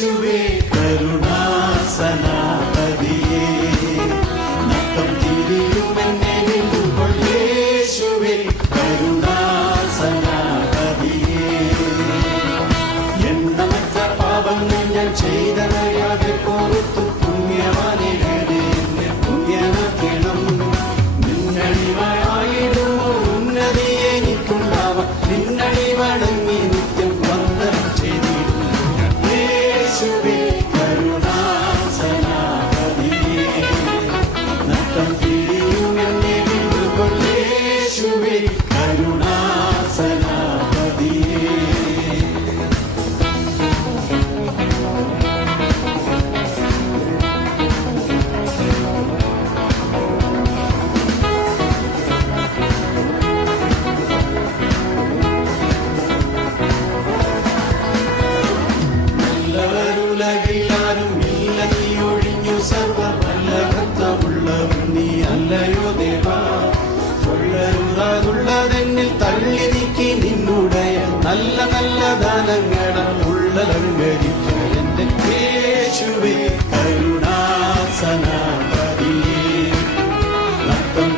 യേശുവേ കരുണാസനാപതിയേ നട്ടം തിരിയുമെന്നെ വീണ്ടുകൊൾ യേശുവേ കരുണാസനാപതിയേ എണ്ണമറ്റ പാപങ്ങൾ ഞാൻ ചെയ്തറിയാതെ പുറത്തു പുണ്യവാനെ എന്നെ പുണ്യനാക്കണം നിന്നടിമയായിടുമോ ഉന്നതിയെ എനിക്കുണ്ടാവാം നിന്നടി വണങ്ങി നിത്യം വന്ദനം ചെയ്തിടും യേശുവേ കരുണാസനാപതിയേ നട്ടം തിരിയുമെന്നെ വീണ്ടുകൊൾ യേശുവേ കരുണാസനാപതിയേ ഉലകിലാരും ഇല്ല നീ ഒഴിഞ്ഞു സർവ വല്ലഭത്വമുള്ളവൻ നീ അല്ലയോ ദേവാ കൊള്ളരുതാതുള്ളതെന്നിൽ തള്ളി നീക്കി നിന്നുടയ നല്ല നല്ല ദാനങ്ങളാൽ ഉള്ളലങ്കരിക്ക എന്റെ യേശുവേ കരുണാസനാപതിയേ നട്ടം